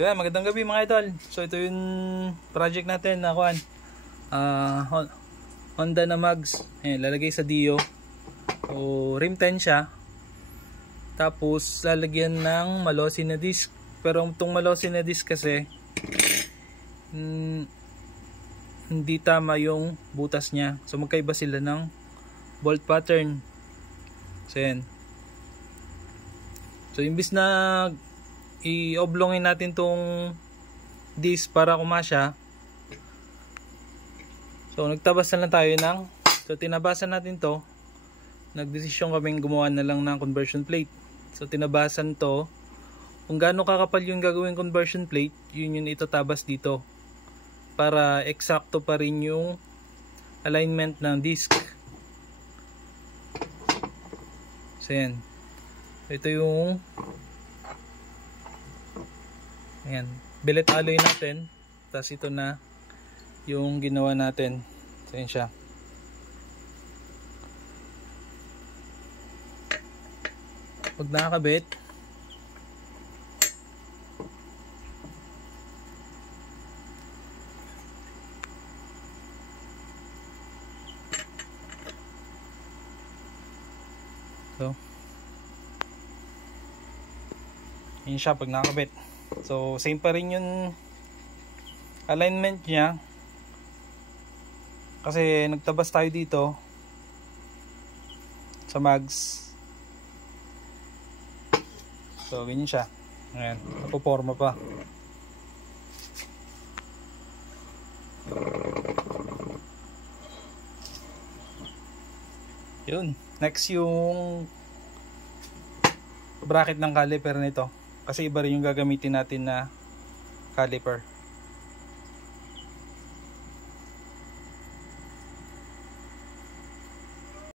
So yan, magandang gabi mga idol. So ito yung project natin na Honda na mags. Ayan, lalagay sa Dio. O rim 10 siya. Tapos lalagyan ng malosi na disc. Pero itong malosi na disc kasi hindi tama yung butas niya. So magkaiba sila ng bolt pattern. So yan. So imbis na i-oblongin natin tong disc para kumasya, so nagtabas na lang tayo tinabasan natin to. Nagdesisyon kaming gumawa na lang ng conversion plate. So tinabasan to, kung gaano kakapal yung gagawin conversion plate, yun yung itatabas dito para eksakto pa rin yung alignment ng disc. So yan, ito yung billet alloy natin. Tapos ito na yung ginawa natin. So yan siya. Pag nakakabit, so yan siya pag nakakabit. So same pa rin yung alignment niya kasi nagtabas tayo dito sa mags. So ganyan siya. Ayan, napoporma pa. Yun, next yung bracket ng caliper nito. Kasi iba rin yung gagamitin natin na caliper.